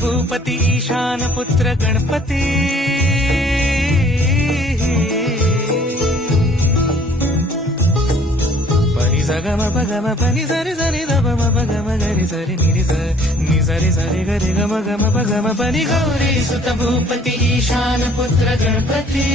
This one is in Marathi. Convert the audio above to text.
भूपती ईशान पुत्र गणपती पनी सगम पगम पनी सरी सरी दब पगम गरी सरी निरी नि सरी सरी गरी गम गम पगम पनी गौरी सुत भूपती ईशान पुत्र गणपती